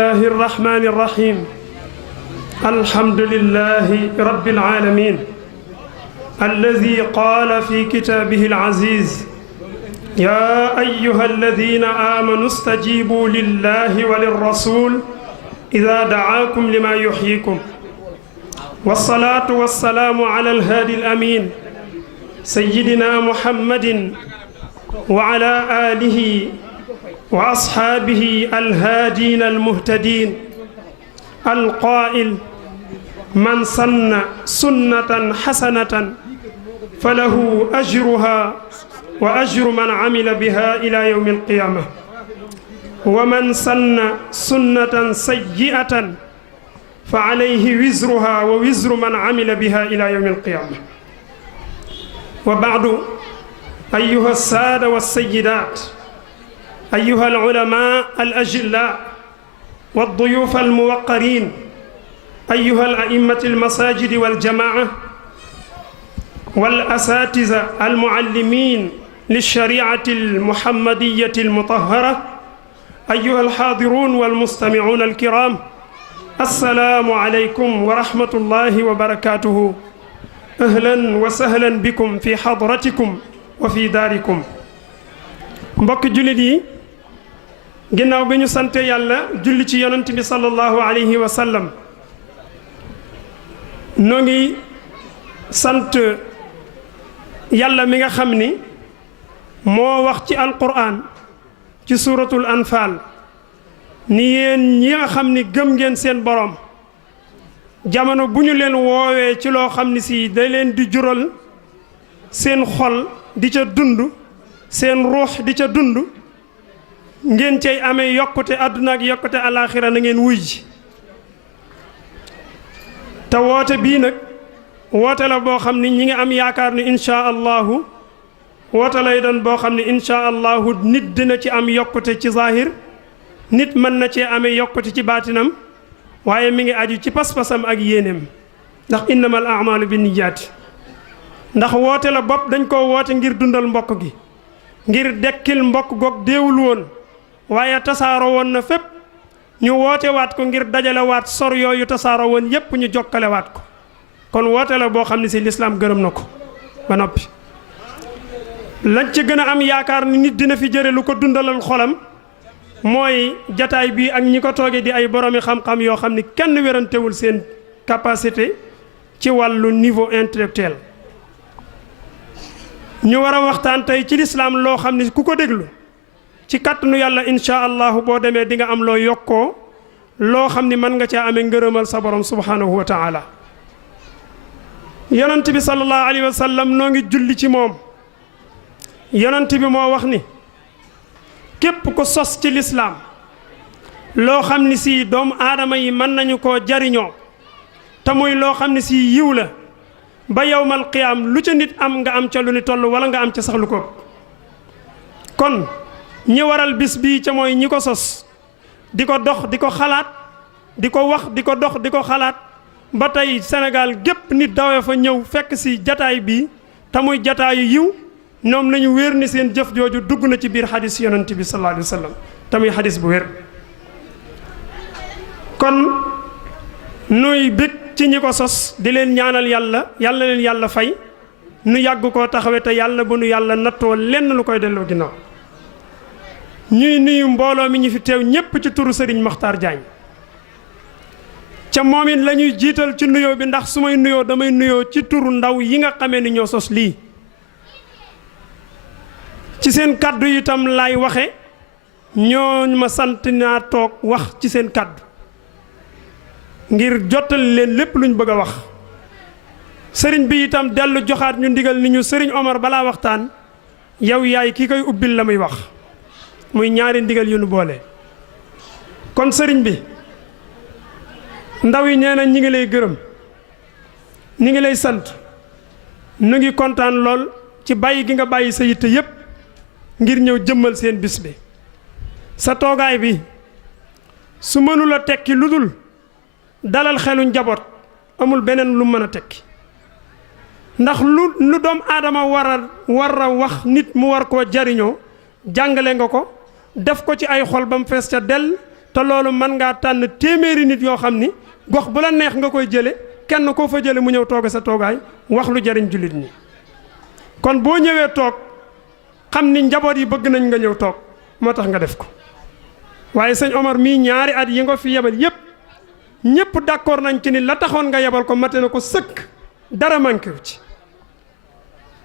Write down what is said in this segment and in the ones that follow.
الله الرحمن الرحيم الحمد لله رب العالمين الذي قال في كتابه العزيز يا أيها الذين آمنوا استجيبوا لله وللرسول إذا دعاكم لما يحييكم والصلاة والسلام على الهادي الأمين سيدنا محمد وعلى آله وأصحابه الهادين المهتدين القائل من سن سنة حسنة فله أجرها وأجر من عمل بها إلى يوم القيامة ومن سن سنة سيئة فعليه وزرها ووزر من عمل بها إلى يوم القيامة وبعد أيها السادة والسيدات أيها العلماء الأجلاء والضيوف الموقرين أيها الأئمة المساجد والجماعة والأساتذة المعلمين للشريعة المحمدية المطهرة أيها الحاضرون والمستمعون الكرام السلام عليكم ورحمة الله وبركاته أهلا وسهلا بكم في حضرتكم وفي داركم mbokk jullit yi ginnaaw bi ñu sante yàlla julli ci yonent bi sallallahu alayhi wa sallam noo ngi sant yàlla mi nga xam ni moo wax ci alquran ci suuratul anfaal ni yéen ñi nga xam ni gëm ngeen seen borom jamono bu ñu leen woowee ci loo xam ni si da leen di jural seen xol di ca dund seen ruux di ca dund ngeen cay amee yokkute àdduna ak yokkute alaaxira na ngeen wuy ji te woote bii nag woote la boo xam ni ñi ngi am yaakaar ni insha allahu woote lay doon boo xam ni insha allahu nit dina ci am yokkute ci zahir nit mën na cee amee yokkute ci baatinam waaye mi ngi aju ci pas-pasam ak yéeneem ndax innamal a'maalu binniyaati ndax woote la bopp dañ koo woote ngir dundal mbokk gi ngir dekkil mbokk goog déewul woon waaye tasaaroo woon na fépp ñu woote waat ko ngir dajale waat sor yooyu tasaaroo woon yépp ñu jokkale waat ko kon woote la boo xam ne si lislaam gërëm na ko ba noppi lañ ci gën a am yaakaar ni nit dina fi jëre lu ko dundalal xolam mooy jataay bi ak ñi ko tooge di ay boroomi xam-xam yoo xam ni kenn wérantewul seen capacité ci wàllu niveau intellectuel ñu war a waxtaan tey ci lislaam loo xam ne ku ko déglu ci kàttanu yàlla insha allahu boo demee di nga am loo yokkoo loo xam ni mën nga caa amee ngërëmal sa borom subhanahu wa taala yonent bi sallallahu alayhi wa sallam noo ngi julli ci moom yonent bi moo wax ni képp ko sos ci lislaam loo xam ni si doomu aadama yi mën nañu koo jariñoo te muy loo xam ne si yiw la ba yawmal qiyaam lu ca nit am nga am ca lu ni toll wala nga am ca sax lu ko kon ñi waral bis bii ca mooy ñi ko sos di ko dox di ko xalaat di ko wax di ko dox di ko xalaat ba tey Sénégal gépp nit dawee fa ñëw fekk si jataay bii te muy jataayu yiw ñoom nañu wér ni seen jëf jooju dugg na ci biir xadis yonent bi sallallahu alayhi wa sallam te muy xadis bu wér kon nuy bég ci ñi ko sos di leen ñaanal yàlla leen yàlla fay nu yàgg koo taxawe te yàlla bu nu yàlla nattoo lenn lu koy delloo ginnaaw ñuy nuyu mbooloo mi ñu fi teew ñépp ci turu Serigne Makhtar Diagne ca moom it la ñuy jiital ci nuyoo bi ndax su may nuyoo damay nuyoo ci turu ndaw yi nga xamee ni ñoo sos lii ci seen kàddu itam laay waxe ñoo ma sant naa toog wax ci seen kàddu ngir jottali leen lépp luñ bëgg a wax sëriñ bi itam dellu joxaat ñu ndigal ni ñu sëriñ Omar balaa waxtaan yow yaay ki koy ubbil la muy wax muy ñaari ndigal yu nu boole. kon sëriñ bi ndaw yi nee na ñi ngi lay gërëm ñi ngi lay sant nu ngi kontaan lool ci bàyyi gi nga bàyyi sa yitte yépp ngir ñëw jëmmal seen bis bi sa toogaay bi su mënula tekki lu dul dalal xelu njaboot amul beneen lu mën a tekki ndax lu doom aadama war a wax nit mu war koo jariñoo jàngale nga ko def ko ci ay xol ba mu fees ca dell te loolu mën ngaa tànn téeméeri nit yoo xam ni gox bu la neex nga koy jële kenn koo fa jële mu ñëw tooge sa toogaay wax lu jariñ jullit ñi kon boo ñëwee toog xam ni njaboot yi bëgg nañ nga ñëw toog moo tax nga def ko waaye sëñ Omar mii ñaari at yi nga fi yebal yépp ñépp d'accord nañ ci ni la taxoon nga yebal ko mate na ko sëkk dara manqué wu ci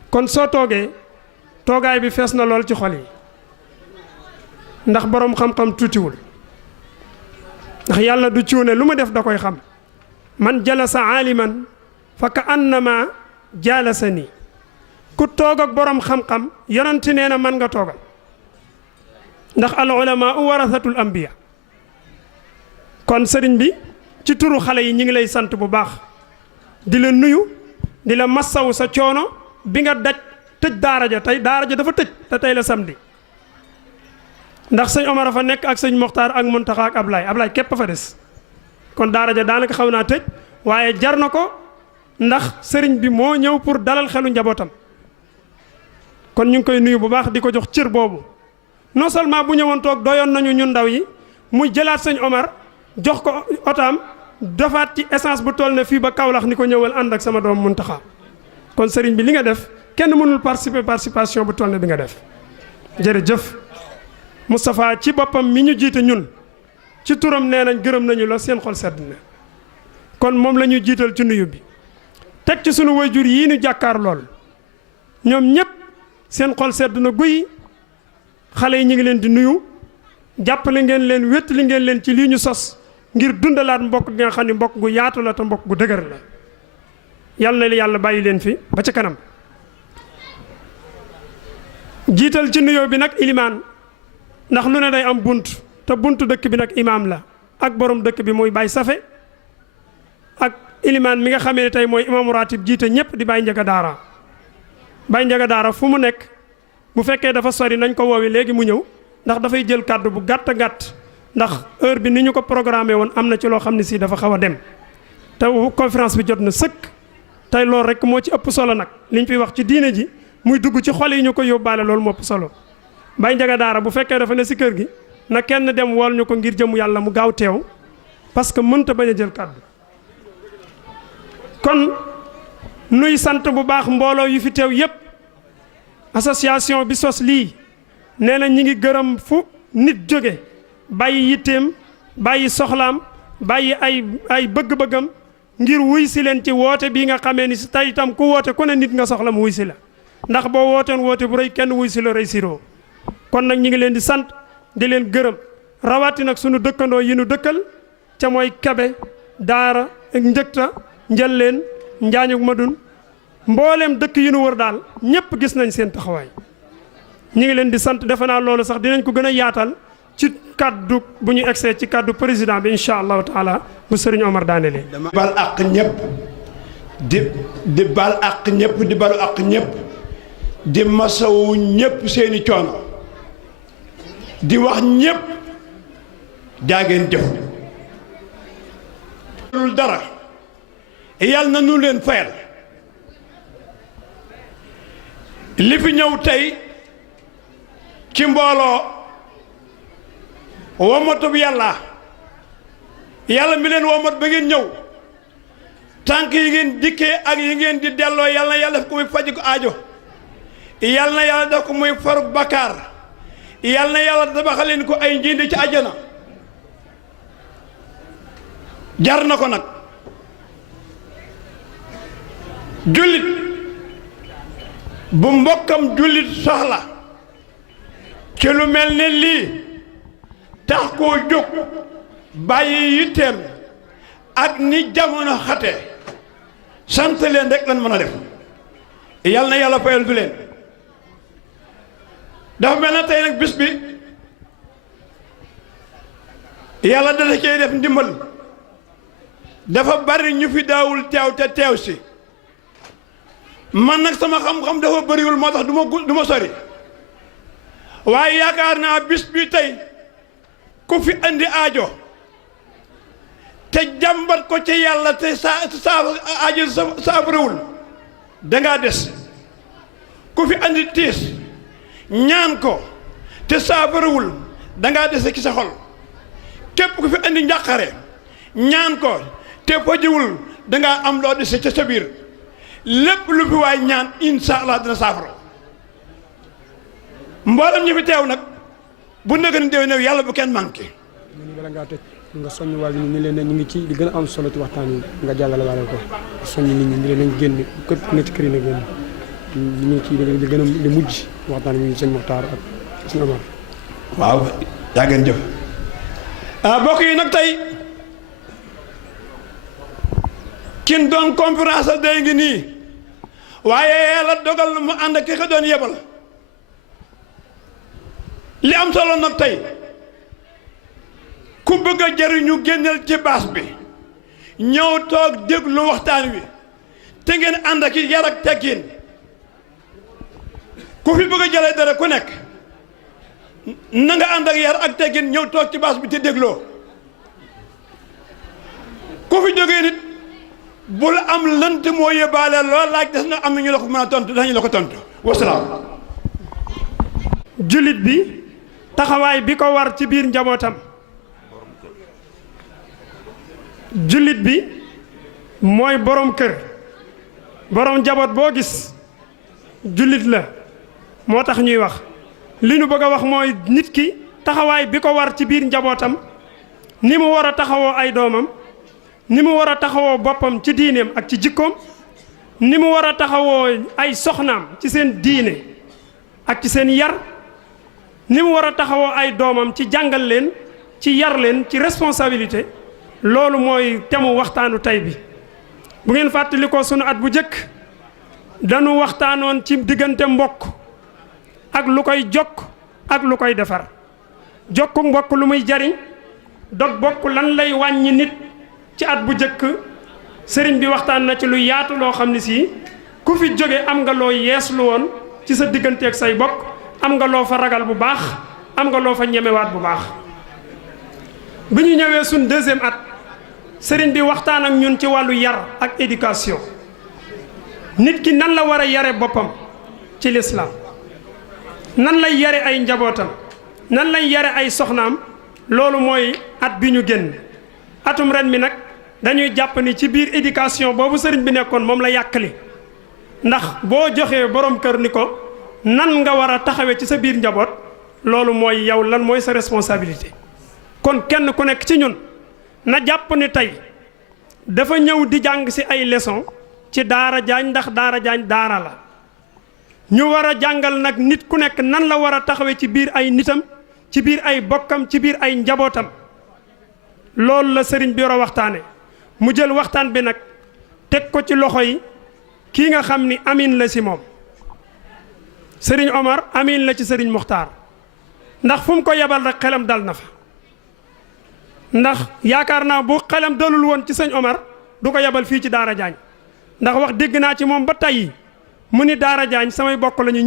kon soo toogee toogaay bi fees na lool ci xol yi ndax boroom xam-xam tuutiwul ndax yàlla du cuune lu mu def da koy xam man jalasa aaliman fa ka annama jalasa nii ku toog ak boroom xam-xam yonent nee na man nga toogal ndax al ulamaa warasatul anbiya kon sëriñ bi ci turu xale yi ñi ngi lay sant bu baax di la nuyu di la massawu sa coono bi nga daj tëj daara ja tey daara ja dafa tëj te tey la samedi ndax sëñ Omar a fa nekk ak sëñ Moxtaar ak Muntaxa ak Ablaay képp fa des kon daara ja daanaka xaw naa tëj waaye jar na ko ndax sëriñ bi moo ñëw pour dalal xelu njabootam kon ñu ngi koy nuyu bu baax di ko jox cër boobu non seulement bu ñëwoon toog doyoon nañu ñun ndaw yi muy jëlaat sëñ Omar jox ko otaam defaat ci essence bu toll ne fii ba Kaolack ni ko ñëwal ànd ak sama doom Muntaxa kon sëriñ bi li nga def kenn mënul participation bu toll ne bi nga def jërëjëf Moustapha ci boppam mi ñu jiite ñun ci turam nee nañ gërëm nañu la seen xol sedd na kon moom la ñu jiital ci nuyu bi teg ci sunu wayjur yii ñu jàkkaar lool ñoom ñëpp seen xol sedd na guy xale yi ñu ngi leen di nuyu jàppale ngeen leen wéttali ngeen leen ci lii ñu sos ngir dundalaat mbokk gi nga xam ne mbokk gu yaatu la te mbokk gu dëgër la yàlla na yàlla bàyyi leen fi ba ca kanam jiital ci nuyoo bi nag ilimaan ndax lu ne day am bunt te buntu dëkk bi nag imaam la ak borom dëkk bi muy Baye Safe ak ilimaan mi nga xamee ne tey mooy imaamu ratib jiite ñëpp di Baye Njaga Daara Baye Njaga Daara fu mu nekk bu fekkee dafa sori nañ ko woowi léegi mu ñëw ndax dafay jël kàddu bu gàtt gàtt ndax heure bi ni ñu ko programmé woon am na ci loo xam ne si dafa xaw a dem te conférence bi jot na sëkk tey loolu rek moo ci ëpp solo nag liñ fiy wax ci diine ji muy dugg ci xol yi ñu ko yóbbaale loolu moo ëpp solo Baye Njaga Daara bu fekkee dafa ne si kër gi na kenn dem wool ñu ko ngir jëmu yàlla mu gaaw teew parce que mënta bañ a jël kàddu kon nuy sant bu baax mbooloo yu fi teew yépp association bi sos lii nee na ñi ngi gërëm fu nit jóge bàyyi yitteem bàyyi soxlaam bàyyi ay bëgg-bëggam ngir wuy si leen ci woote bii nga xamee ni si tey itam ku woote ku ne nit nga soxla mu wuy si la ndax boo wooteen woote bu rëy kenn wuy si la rëy siroo kon nag ñi ngi leen di sant di leen gërëm rawati nag sunu dëkkandoo yi nu dëkkal ca mooy Kebe Daara ak Njëkta Njëlleen Njaañuk Madun mbooleem dëkk yi nu wër daal ñépp gis nañ seen taxawaay ñi ngi leen di sant defe naa loolu sax dinañ ko gën a yaatal ci kaddu bu ñu egsee ci kaddu président bi incha allahu taala bu sëriñ Omar daanelee. bal àq ñëpp di bal àq ñëpp di balu àq ñëpp di masawu ñëpp seeni coono di wax ñëpp jaageen jëf lul dara yàlla na nu leen fayal li fi ñëw tey ci mbooloo womatub yàlla mi leen womat ba ngeen ñëw tànk yi ngeen dikkee ak yi ngeen di delloo yàlla na yàlla def ko muy faj ko aajo yàlla na yàlla def ko muy faruk bakkaar yàlla na yàlla tabaxaleen ko ay njiindi ci àjjana jar na ko nag jullit bu mbokkam jullit soxla ci lu mel ne lii tax koo jóg bàyyi yitteem ak ni jamono xate sant leen rek lan mën a def yal na yàlla fayal du leen dafa mel na tey nag bis bi yàlla dana cey def ndimbal dafa bari ñu fi daawul teew te teew si man nag sama xam-xam dafa bariwul moo tax du ma sori waaye yaakaar naa bis bi tey ku fi andi aajo te jàmbat ko ci yàlla te aajo saafarawul dangaa des ku fi andi tiis ñaan ko te saafarawul dangaa dese ci sa xol képp ku fi andi njàqare ñaan ko te fajiwul dangaa am loo di sa ca sa biir lépp lu fi waay ñaan insha allah dina saafara mboolem ñu fi teew nag bu nekk ni déwénew yàlla bu kenn manqué. ñu bala ngaa tëj nga soññ waa bi ñu leen ne ñu ngi ci li gën a am solo ci waxtaan yi nga jàllale waale ko soññ nit ñi ñu leen nañ génn kër ne ci kër yi na génn ñu ngi ci li gën a li mujj waxtaan yi ñu sëñ Mokhtar ak sëñ Omar. waaw yaa ngeen jëf mbokk yi nag tey kin doon conférence day ngi nii waaye yàlla dogal na mu ànd ak ki ko doon yebal li am solo nag tey ku bëgg a jëriñu génneel ci baas bi ñëw toog déglu waxtaan wi te ngeen ànd ak yar ak teggin ku fi bëgg a jëlee dara ku nekk na nga ànd ak yar ak teggin ñëw toog ci baas bi te dégloo ku fi jógee nit bul am lënt moo yóbbaale lool laaj des na am na ñu la ko mën a tontu dañu la ko tontu wasalaam. jullit bi taxawaay bi ko war ci biir njabootam jullit bi mooy borom kër borom njaboot boo gis jullit la moo tax ñuy wax li ñu bëgg a wax mooy nit ki taxawaay bi ko war ci biir njabootam ni mu war a taxawoo ay doomam ni mu war a taxawoo boppam ci diineem ak ci jikkoom ni mu war a taxawoo ay soxnaam ci seen diine ak ci seen yar ni mu war a taxawoo ay doomam ci jàngal leen ci yar leen ci responsabilité loolu mooy temu waxtaanu tey bi bu ngeen fàttalikoo sunu at bu jëkk dañu waxtaanoon ci diggante mbokk ak lu koy jokk ak lu koy defar jokku mbokk lu muy jariñ dog bokk lan lay wàññi nit ci at bu jëkk sëriñ bi waxtaan na ci lu yaatu loo xam ne si ku fi jóge am nga loo yeeslu woon ci sa digganteeg say bokk am nga loo fa ragal bu baax am nga loo fa ñemewaat bu baax bi ñu ñëwee suñ deuxième at sëriñ bi waxtaan ak ñun ci wàllu yar ak éducation nit ki nan la war a yare boppam ci lislaam nan lay yare ay njabootam nan lay yare ay soxnaam loolu mooy at bi ñu génn atum ren mi nag dañuy jàpp ni ci biir éducation boobu sëriñ bi nekkoon moom la yàqali ndax boo joxee borom kër ni ko nan nga war a taxawee ci sa biir njaboot loolu mooy yow lan mooy sa responsabilité kon kenn ku nekk ci ñun na jàpp ni tey dafa ñëw di jàng ci ay leçon ci daara jaañ ndax daara jaañ daara la ñu war a jàngal nag nit ku nekk nan la war a taxawee ci biir ay nitam ci biir ay bokkam ci biir ay njabootam loolu la sëriñ bi war a waxtaane mu jël waxtaan bi nag teg ko ci loxo yi kii nga xam ni amin la ci moom sëriñ Omar amin la ci sëriñ Mokhtar ndax fu mu ko yebal rek xelam dal na fa ndax yaakaar naa bu xelam dalul woon ci sëñ Omar du ko yebal fii ci daara jaañ ndax wax dégg naa ci moom ba tey mu ni daara jaañ samay bokk lañu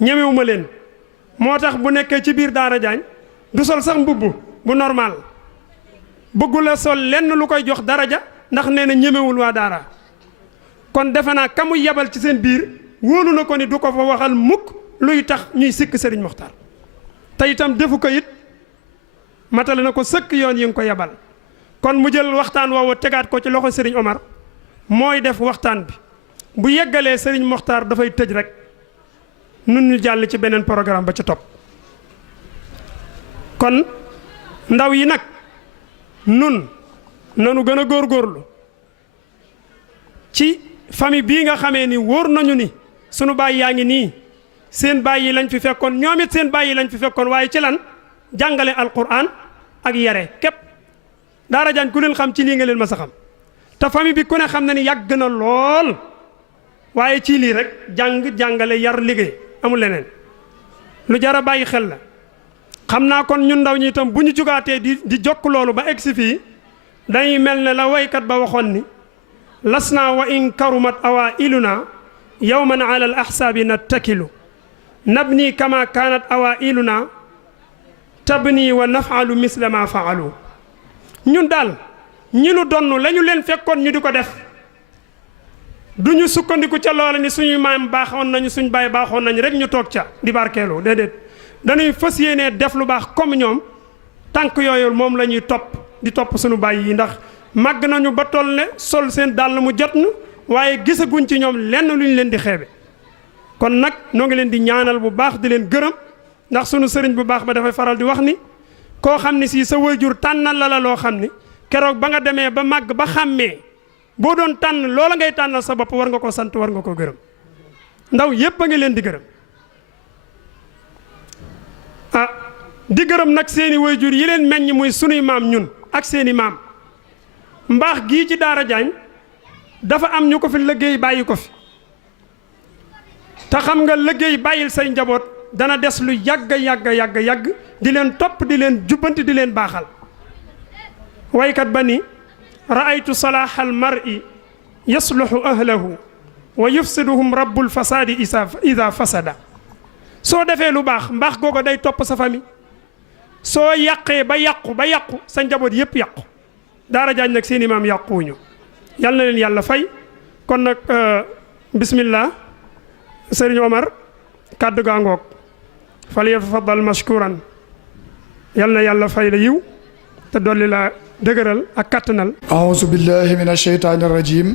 ñemewuma leen moo tax bu nekkee ci biir daara jaañ du sol sax mbubb bu normal bëggula sol lenn lu koy jox daraja ndax nee na ñemewul waa daara kon defe naa ka mu yebal ci seen biir wóolu na ko ni du ko fa waxal mukk luy tax ñuy sikk sëriñ Mokhtar te itam defu ko it matale na ko sëkk yoon yi nga ko yebal kon mu jël waxtaan woowu tegaat ko ci loxo sëriñ Omar mooy def waxtaan bi bu yeggalee sëriñ Mokhtar dafay tëj rek nun ñu jàll ci beneen programme ba ca topp kon ndaw yi nag nun nanu gën a góorgóorlu ci famille bii nga xamee ni wóor nañu ni sunu baay yaa ngi nii seen baay yi lañ fi fekkoon ñoom it seen baay yi lañ fi fekkoon waaye ci lan jàngale alquran ak yare képp daara jaañ ku leen xam ci lii nga leen ma sa xam te famille bi ku ne xam na ni yàgg na lool waaye ci lii rek jàngale yar liggéey amul leneen lu jar a bàyyi xel la xam naa kon ñun ndaw ñi itam bu ñu jugaatee di jokk loolu ba egsi fii dañuy mel ne la waykat ba waxoon ni lasna wa in karumat awailuna yawman ala al ahsaabi nattakilu nabni kama kanat awailuna tabni wa nafalu misla ma faalu ñun daal ñi nu donn la ñu leen fekkoon ñu di ko def du ñu sukkandiku ca loola ni suñu maam baaxoon nañu suñ baay baaxoon nañu rek ñu toog ca di barkeelu déedéet dañuy fas yéenee def lu baax comme ñoom tànk yooyu moom la ñuy topp di topp sunu baay yi ndax màgg nañu ba toll ne sol seen dàll mu jot nu waaye gisaguñ ci ñoom lenn lu ñu leen di xeebe kon nag noo ngi leen di ñaanal bu baax di leen gërëm ndax sunu sëriñ bu baax ba dafay faral di wax ni koo xam ne si sa waajur tànnal la loo xam ni keroog ba nga demee ba màgg ba xàmmee boo doon tànn loola ngay tànnal sa bopp war nga ko sant war nga ko gërëm ndaw yépp a ngi leen di gërëm di gërëm nag seeni waajur yi leen meññ muy sunuy maam ñun ak seeni maam mbaax gii ci Daara Jaañ dafa am ñu ko fi liggéey bàyyi ko fi te xam nga liggéey bàyyil say njaboot dana des lu yàgg di leen topp di leen jubbanti di leen baaxal waykat ba ni ra'aytu salaaxal mar'i yasluxu ahlahu wa yufsiduhum rabbul fasaadi ida fasada soo defee lu baax mbaax googu day topp sa famille soo yàqee ba yàqu sa njaboot yépp yàqu Daara Jaañ nag seen imaam yàquwuñu yal na leen yàlla fay kon nag bismillah Sëriñ Omar kàddu gaa ngoog fal yatafaddal mashkuran yal na yàlla fay la yiw te dolli la dëgëral ak kàttanal aouzu billahi min asheytaani arrajim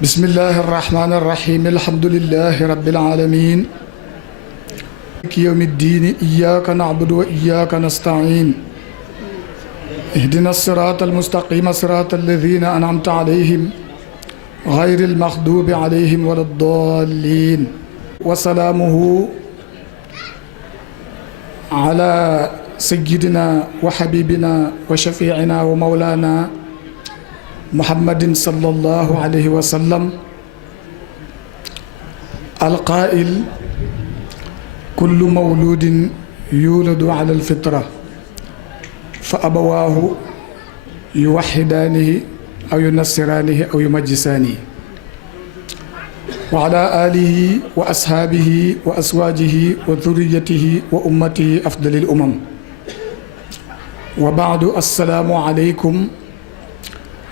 bismillahi arrahmani arrahim alhamdulillahi rabbil alamin maliki yawmi ddin iyyaka na'budu wa iyyaka nasta'in ihdina sirata almustaqima sirata alladhina an'amta alayhim غير المغضوب عليهم ولا الضالين وسلامه على سيدنا وحبيبنا وشفيعنا ومولانا محمد صلى الله عليه وسلم القائل كل مولود يولد على الفطرة فأبواه يوحدانه أو ينصرانه أو يمجسانه وعلى آله وأصحابه وأزواجه وذريته وأمته أفضل الأمم وبعد السلام عليكم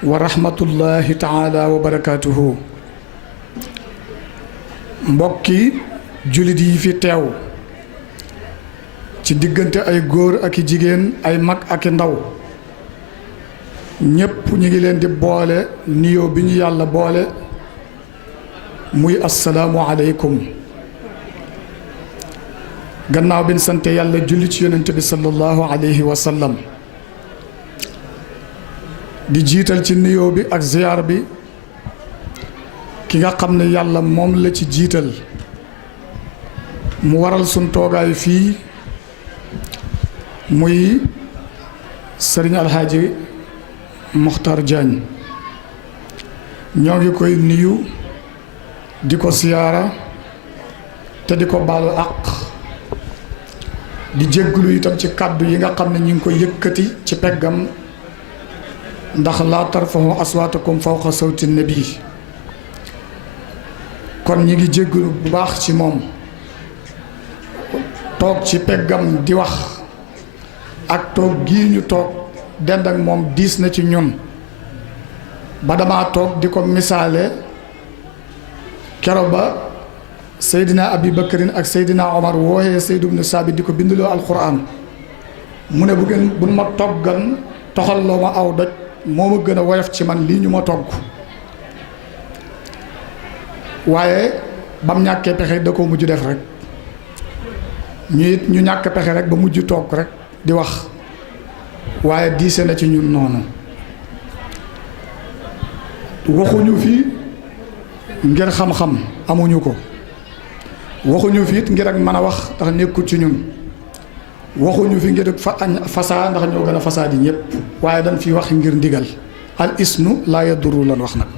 ورحمة الله تعالى وبركاته mbokki jullit yi fi teew ci diggante ay góor ak i jigéen ay mag ak i ndaw ñépp ñu ngi leen di boole nuyoo bi ñu yàlla boole muy assalaamu aleykum gannaaw bi ñu sante yàlla julli ci yonent bi sallallahu alayhi wa sallam di jiital ci nuyoo bi ak ziyaar bi ki nga xam ne yàlla moom la ci jiital mu waral sun toogaay fii muy sëriñ alxaaji Mokhtar Diagne ñoo ngi koy nuyu di ko siyaara te di ko baalu àq di jégglu itam ci kàddu yi nga xam ne ñu ngi ko yëkkati ci peggam ndax laa tarfahu aswaatakum fawqa sawti nabi kon ñi ngi jégglu bu baax ci moom toog ci peggam di wax ak toog gii ñu toog dend ak moom diis na ci ñun ba dama toog di ko misaale kero ba Seydina Abi Bakarin ak Seydina Omar wooxee Seyd ibn Saabit di ko binduloo alquran mu ne bu ma toggan toxal loo ma aw doj moo ma gën a woyof ci man lii ñu ma togg waaye bam ñàkkee pexe da ko mujj def rek ñu ñàkk pexe rek ba mujj toog rek di wax waaye diise na ci ñun noonu waxuñu fi ngir xam-xam amuñu ko waxuñu fi it ngir ak mën a wax ndax nekkul ci ñun waxuñu fi ngir fasaa ndax ñoo gën a fasaa di ñëpp waaye dañ fi wax ngir ndigal al isnu laa yaduru lan wax nag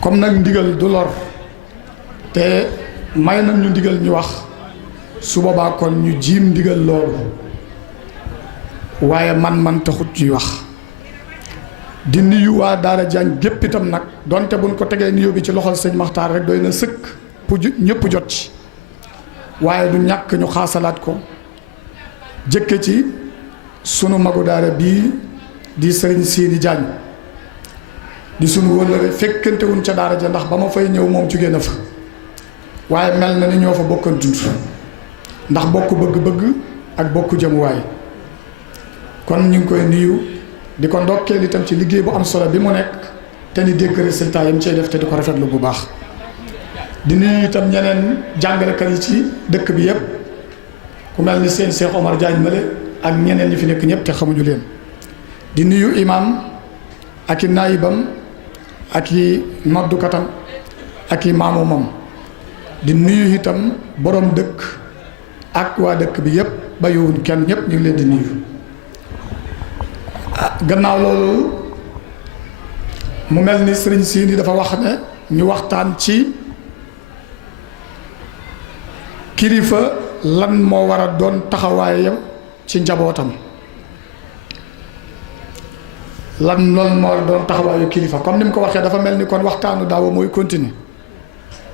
comme nag ndigal du lor te may nañ ñu ndigal ñu wax su boobaa kon ñu jiim ndigal loolu waaye man taxut ñuy wax di nuyu waa Daara Jaañ gépp itam nag donte buñ ko tegee nuyoo bi ci loxol sëñ Maxtaar rek doy na sëkk pour ñëpp jot ci waaye du ñàkk ñu xaasalaat ko jëkke ci sunu magu daara bii di sëriñ Siini Jaañ di sunu wëllëre fekkante wuñ ca daara ja ndax ba ma fay ñëw moom jugee na fa waaye mel na ni ñoo fa bokkan dund ndax bokk bëgg-bëgg ak bokku jëmuwaay kon ñu ngi koy nuyu di ko ndokkeel itam ci liggéey bu am solo bi mu nekk te ni dégg résultat yam cee def te di ko rafetlu bu baax di nuyu itam ñeneen jàngalekat yi ci dëkk bi yëpp ku mel ni seen Cheikh Omar Diagne male ak ñeneen ñi fi nekk ñëpp te xamuñu leen di nuyu imam ak i naayibam ak i noddukatam ak i maamumam di nuyu itam borom dëkk ak waa dëkk bi yëpp bàyyiwuñ kenn ñëpp ñu ngi leen di nuyu gannaaw loolu mu mel ni sëriñ Sidi dafa wax ne ñu waxtaan ci kilifa lan moo war a doon taxawaayam ci njabootam lan loolu moo war a doon taxawaayu kilifa comme ni mu ko waxee dafa mel ni kon waxtaanu daaw mooy continuer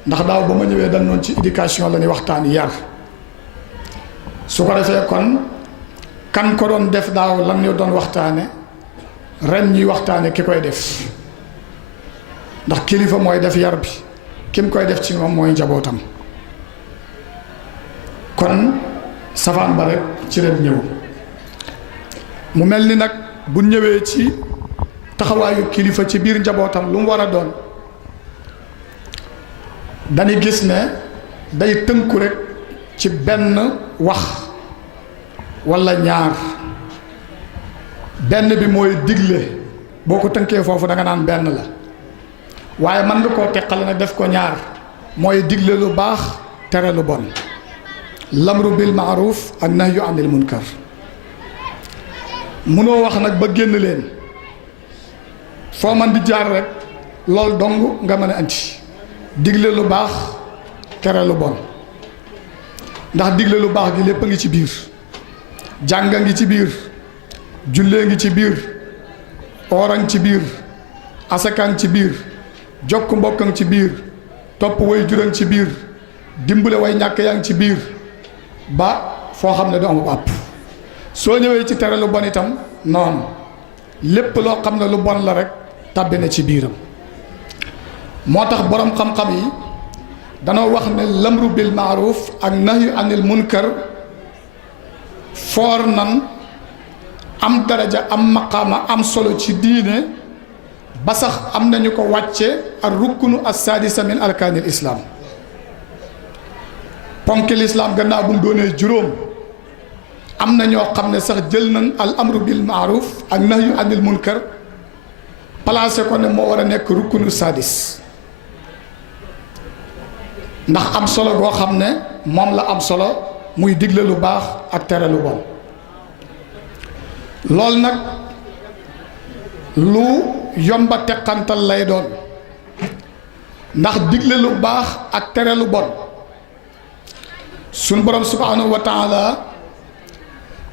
ndax daaw ba ma ñëwee dañ noon ci éducation la ñuy waxtaan yar su ko defee kon kan ko doon def daaw lan ñu doon waxtaane ren ñuy waxtaane ki koy def ndax kilifa mooy def yar bi kim koy def ci moom mooy njabootam kon safaan ba rek ci ren ñëw mu mel ni nag bu ñëwee ci taxawaayu kilifa ci biir njabootam lu mu war a doon dañuy gis ne day tënku rek ci benn wax walla ñaar benn bi mooy digle boo ko tënkee foofu da nga naan benn la waaye mën nga koo teqale nag def ko ñaar mooy digle lu baax tere lu bon lamru bil maaruf ak nahyu anil munkar munoo wax nag ba génn leen foo man di jaar rek loolu dong nga mën a andi digle lu baax tere lu bon ndax digle lu baax gi lépp a ngi ci biir jàng a ngi ci biir jullee ngi ci biir oorang ci biir asakaan ci biir jokk mbokkang ci biir topp way juran ci biir dimbale way ñàkk yaa ngi ci biir ba foo xam ne du amub àpp soo ñëwee ci tere lu bon itam noonu lépp loo xam ne lu bon la rek tàbbi na ci biiram moo tax boroom xam-xam yi danoo wax ne lamru bil maaruf ak nahyu anil munkar foor nan am daraja am maqaama am solo ci diine ba sax am nañu ko wàcce ak rukkunu as-sadisa min arkaanil islaam ponk lislaam gannaaw bu mu doonee juróom am na ñoo xam ne sax jël nañ al amru bil maaruf ak nahyu anil munkar placé ko ne moo war a nekk rukkunu sadis ndax am solo goo xam ne moom la am solo muy digle lu baax ak tere lu bon loolu nag lu yomba teqantal lay doon ndax digle lu baax ak tere lu bon suñ borom subhanahu wa taala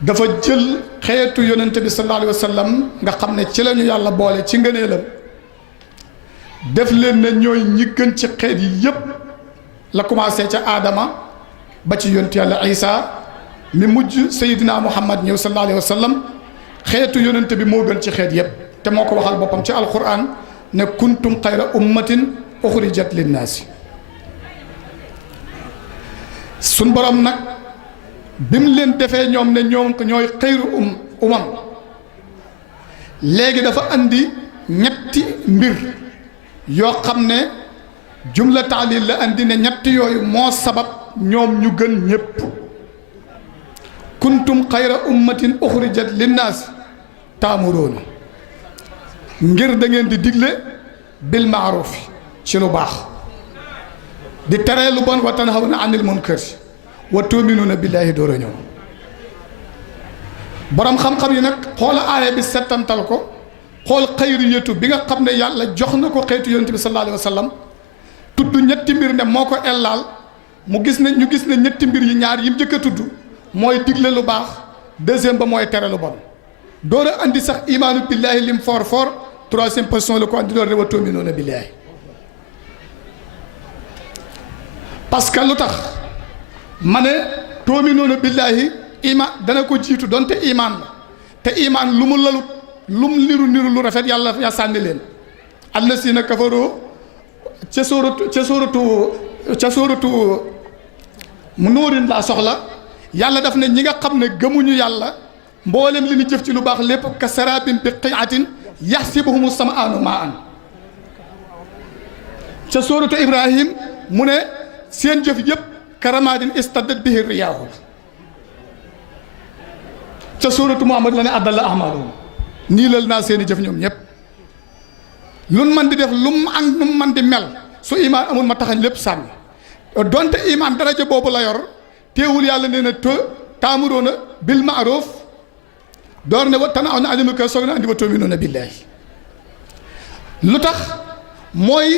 dafa jël xeetu yonente bi sallallahu alayhi wa sallam nga xam ne ci lañu yàlla boole ci ngëneelam def leen ne ñooy ñi gën ci xeet yi yépp la commencé ca aadama ba ci yontu yàlla isa mi mujj sayidina muhammad ñëw sallallahu alayhi wa sallam xeetu yonente bi moo gën ci xeet yépp te moo ko waxal boppam ci alquran ne kuntum xayra ummatin uxrijat linnaasi suñ borom nag bi mu leen defee ñoom ne ñoom ñooy xayru umam léegi dafa andi ñetti mbir yoo xam ne jumla taalil la andi ne ñetti yooyu moo sabab ñoom ñu gën ñépp kuntum xayra ummatin uxrijat linnaas taamuroona ngir da ngeen di digle bil maaruf ci lu baax di tere lu bon wa tanhawna anil munkar wa tu'minuuna billaahi door a ñëw borom xam-xam yi nag xoola aaya bi settantal ko xool xayriyatu bi nga xam ne yàlla jox na ko xeetu yonent bi sallallahu alayhi wa sallam tudd ñetti mbir ne moo ko ellaal mu gis ne ñu gis ne ñetti mbir yi ñaar yi mu njëkk a tudd mooy digle lu baax deuxième ba mooy tere lu bon door a andi sax imaanu billaahi lim fort fort troisième position la ko andi door ne wa tu'minuuna billaahi parce que lu tax ma ne tu'minuuna billaahi iman dana ko jiitu donte iman la te iman lu mu lalut lu mu niru lu rafet yàlla ya sànni leen allasiina kafaroo ca sóoratu mu nóorin laa soxla yàlla daf ne ñi nga xam ne gëmuñu yàlla mboolem li ñu jëf ci lu baax lépp ka sarabin bi qiatin yaxsibuhumu samaanu maan ca suuratu Ibrahim mu ne seen jëf yëpp karamadin istaddat bihi riyaahu ca suuratu Muhammad la ne addalla ahmaluhum nii lal naa seen i jëf ñoom ñëpp lun man di def lu mu man di mel su imaan amul ma taxañ lépp sànni donte imaan daraja boobu la yor teewul yàlla nee na taamuroona bil maaruf door ne wa tanhawna anil munkar soog na andi wa tu'minuuna billaahi lu tax mooy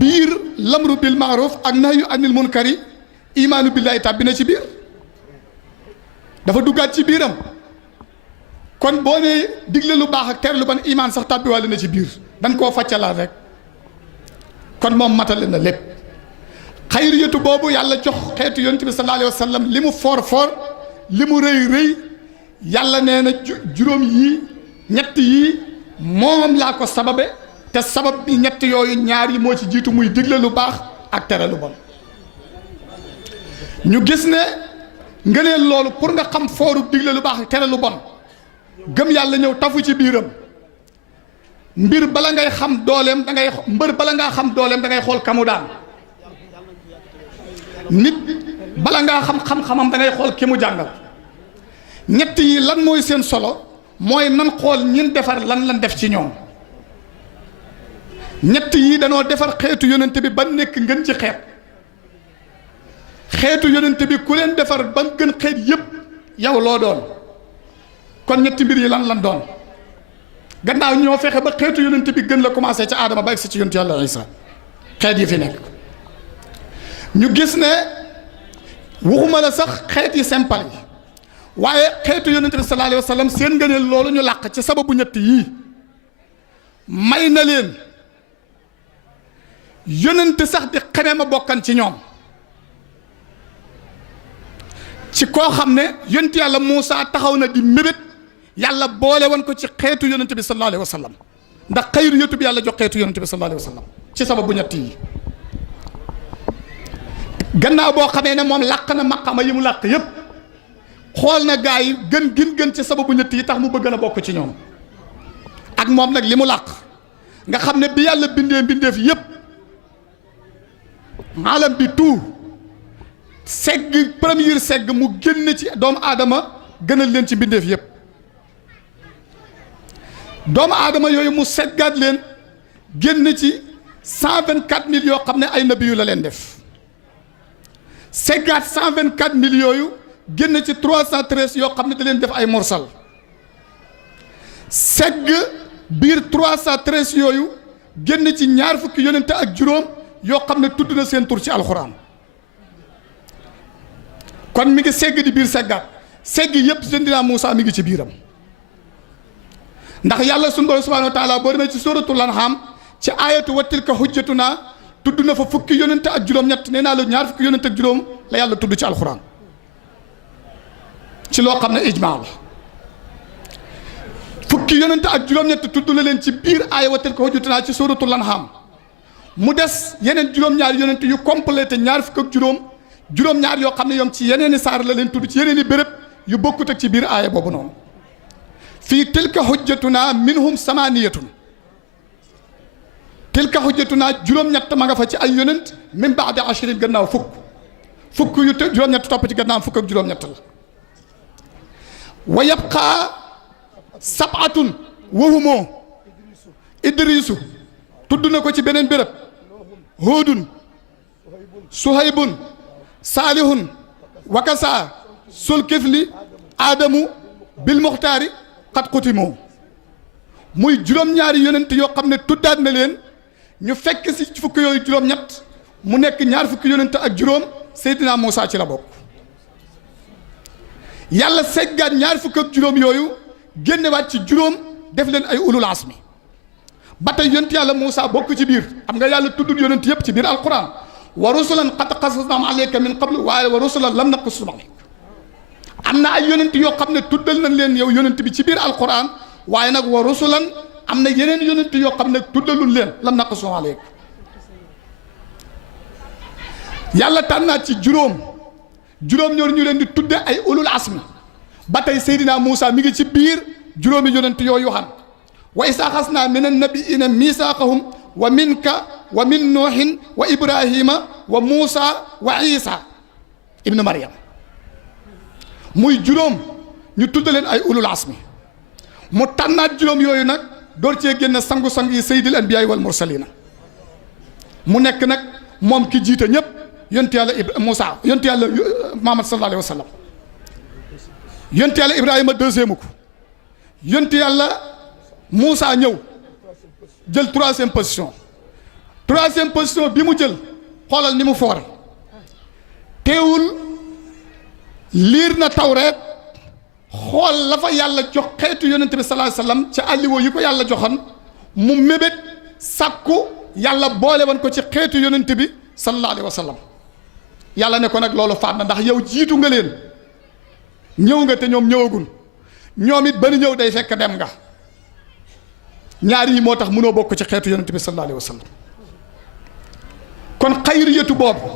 biir lamru bil maaruf ak nahyu anil munkari imaanu billaahi tàbbi na ci biir dafa duggaat ci biiram kon boo nee digle lu baax ak tere lu ban imaan sax tàbbiwaale na ci biir dañ koo faccalaat rek kon moom matale na lépp xayriyatu boobu yàlla jox xeetu yonent bi sallallahu alayhi wa sallam li mu foor li mu rëy rëy yàlla nee na juróom yii ñett yii moom laa ko sababe te sabab bi ñett yooyu ñaar yi moo ci jiitu muy digle lu baax ak tere lu bon ñu gis ne ngëneel loolu pour nga xam fooru digle lu baax ak tere lu bon gëm yàlla ñëw tafu ci biiram mbir bala ngay xam dooleem da ngay mbër bala ngaa xam dooleem da ngay xool kamu daan nit bala ngaa xam xam-xamam da ngay xool ki mu jàngal ñett yi lan mooy seen solo mooy nan xool ñin defar lan def ci ñoom ñett yi danoo defar xeetu yonent bi ba nekk ngën ci xeetu yonent bi ku leen defar ba gën xeet yépp yow loo doon kon ñetti mbir yi lan doon gannaaw ñoo fexe ba xeetu yonent bi gën la commencé ca aadama ba egsi ci yonent yàlla Isa xeet yi fi nekk ñu gis ne waxuma la sax xeet yi simple yi waaye xeetu yonent bi sallallahu alayhi wa sallam seen ngëneel loolu ñu làq ci sababu ñett yii may na leen yonent sax di xamee ma bokkan ci ñoom ci koo xam ne yonent yàlla Muusa taxaw na di mébét yàlla boole woon ko ci xeetu yonent bi sallallahu alayhi wa sallam ndax xayru yonent bi yàlla jox xeetu yonent bi sallallahu alayhi wa sallam ci sababu ñett yi gannaaw boo xamee ne moom làq na maqama yi mu làq yépp xool na gaa yi gën ci sababu ñett yi tax mu bëgg na bokk ci ñoom ak moom nag li mu làq nga xam ne bi yàlla bindeef yépp maalam bi tout segg première segg mu génn ci doomu aadama gënal leen ci mbindeef yépp doomu aadama yooyu mu seggaat leen génn ci 124 000 yoo xam ne ay nabi yu la leen def seggaat 124 000 yooyu génn ci 313 yoo xam ne da leen def ay mursal segg biir 313 yooyu génn ci ñaar fukki yonente ak juróom yoo xam ne tudd na seen tur ci alxuraan kon mi ngi segg di biir seggaat segg yépp Seydina Muusa mi ngi ci biiram ndax yàlla sunu Boroom subhaanahu wa taala boo demee ci suratul An'am ci ayatu wa tilka hujjatuna tudd na fa fukki yonente ak juróom-ñett nee naa la ñaar fukki yonente ak juróom la yàlla tudd ci alxuraan ci loo xam ne ijmaa la fukki yonente ak juróom-ñett tudd na leen ci biir aaya wa tilka hujjatuna ci suratul An'am mu des yeneen juróom-ñaar yonente yu complété ñaar fukk ak juróom-ñaar yoo xam ne yoom ci yeneeni saar la leen tudd ci yeneeni béréb yu bokkut ak ci biir aaya boobu noonu fii tilka hujjatuna minhum samaniyatun tilka hujjatuna juróom-ñett ma nga fa ci ay yonent min baadi ashrin gannaaw fukk yu juróom-ñett topp ci gannaaw fukk ak juróom-ñett la wa yabqa sabatun wahumoo idrisu tudd na ko ci beneen béréb hóodun suhaybun saalihun wakasa sulkifli aadamu bil muxtaari xat xutimoo muy juróom-ñaari yonent yoo xam ne tuddaat na leen ñu fekk si fukki yooyu juróom-ñett mu nekk ñaar fukki yonent ak juróom Seydina Muusa ci la bokk yàlla seggaat ñaar fukk ak juróom yooyu génnewaat ci juróom def leen ay ulul asmi ba tey yonent yàlla Muusa bokk ci biir xam nga yàlla tuddul yonent yëpp ci biir alquran wa rusulan qad qasasnahum alayka min qablu waaye wa rusulan lam naqsusum alayka am na ay yonent yoo xam ne tuddal nañ leen yow yonent bi ci biir alquran waaye nag wa rusulan am na yeneen yonent yoo xam ne tuddalul leen lam naqsusum alayka yàlla tànnaat ci juróom juróom ñooñu ñu leen di tudde ay ulul asmi ba tey Seydina Muusa mi ngi ci biir juróomi yonent yooyu waxan wa isa xasna min annabiina misaaqahum wa minka wa min nuuhin wa ibrahima wa Muusa wa Isa ibnu Maryam muy juróom ñu tudde leen ay ulul asmi mu tànnaat juróom yooyu nag door cee génn sangu-sang yi sayyidil anbiyaay wal mursalina mu nekk nag moom ki jiite ñëpp yonent yàlla Muusa yonent yàlla Muhammad sallallahu alayhi wa sallam yonent yàlla Ibrahima deuxième ko yonent yàlla Muusa ñëw jël troisième position bi mu jël xoolal ni mu foore teewul liir na tawreet xool la fa yàlla jox xeetu yonent bi sallallahu alayhi wa sallam ci àlliwoo yi ko yàlla joxoon mu mébét sàkku yàlla boole woon ko ci xeetu yonent bi sallallahu alayhi wa sallam yàlla ne ko nag loolu faat na ndax yow jiitu nga leen ñëw nga te ñoom ñëwagul ñoom it ba nu ñëw day fekk dem nga ñaar yi moo tax mënoo bokk ci xeetu yonent bi sallallahu alayhi wa sallam kon xayriyatu boobu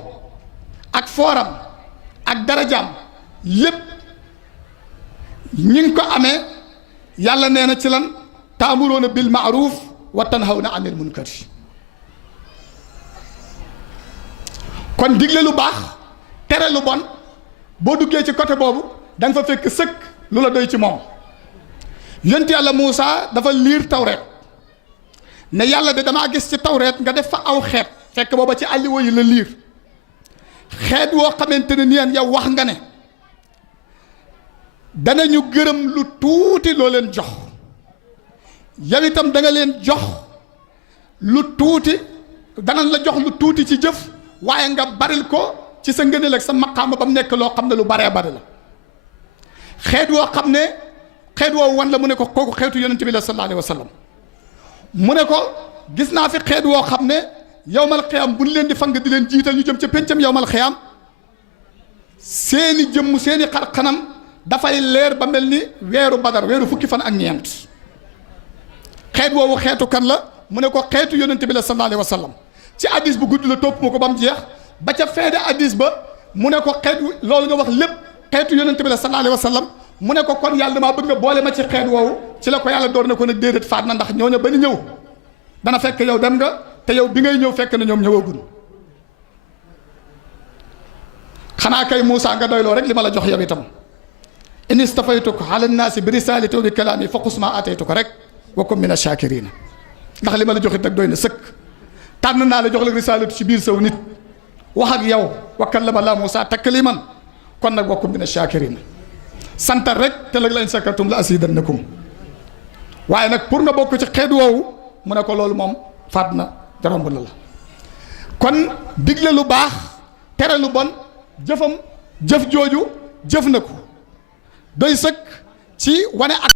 ak fooram ak darajaam lépp ñi ngi ko amee yàlla nee na ci lan taamuroona bil maaruf wa tanhawna anil munkari kon digle lu baax tere lu bon boo duggee ci côté boobu da nga fa fekk sëkk lu la doy ci moom yonent yàlla Muusa dafa liir tawreet ne yàlla de damaa gis ci tawreet nga def fa aw xeet fekk booba ci àlliwoo yi la liir xeet woo xamante ne nii yow wax nga ne danañu gërëm lu tuuti loo leen jox yow itam da nga leen jox lu tuuti danañ la jox lu tuuti ci jëf waaye nga baril ko ci sa ngëneel ak sa maqaama ba mu nekk loo xam ne lu baree bari la xeet woo xam ne xeet woo wan la mu ne ko kooku xeetu yonent bi la sallallahu alayhi wa sallam mu ne ko gis naa fi xeet woo xam ne yowmal xiyaam bu ñu leen di fang di leen jiital ñu jëm ca péncam yowmal xiyaam seeni jëmm seeni xar xanam dafay leer ba mel ni weeru badar weeru fukki fan ak ñeent xeet woowu xeetu kan la mu ne ko xeetu yonent bi la sallallahu alayhi wa sallam ci addis bu gudd la topp ma ko ba mu jeex ba ca feede addis ba mu ne ko xeetu loolu nga wax lépp xeetu yonent bi la sallallahu alayhi wa sallam mu ne ko kon yàlla damaa bëgg nga boole ma ci xeet woowu ci la ko yàlla door na ko nag déedéet faat na ndax ñooñu ba ni ñëw dana fekk yow dem nga te yow bi ngay ñëw fekk na ñoom ñëwagul xanaa kay Muusa nga doyloo rek li ma la jox yow itam in istafaytuka ala nnaasi bi risalati wa bi kalaami fa xus ma ataytuka rek wa kun mina shakirina ndax li ma la joxit nag doy na sëkk tànn naa la jox la risalatu ci biir saw nit wax ak yow wa kallama la Muusa takliman kon nag wa kun mina shakirina santal rek te la in sakartum la asidannakum waaye nag pour nga bokk ci xeet woowu mu ne ko loolu moom faat na jaromb na la kon digle lu baax tere lu bon jëfam jëf jooju jëf na ko doy sëkk ci wane ak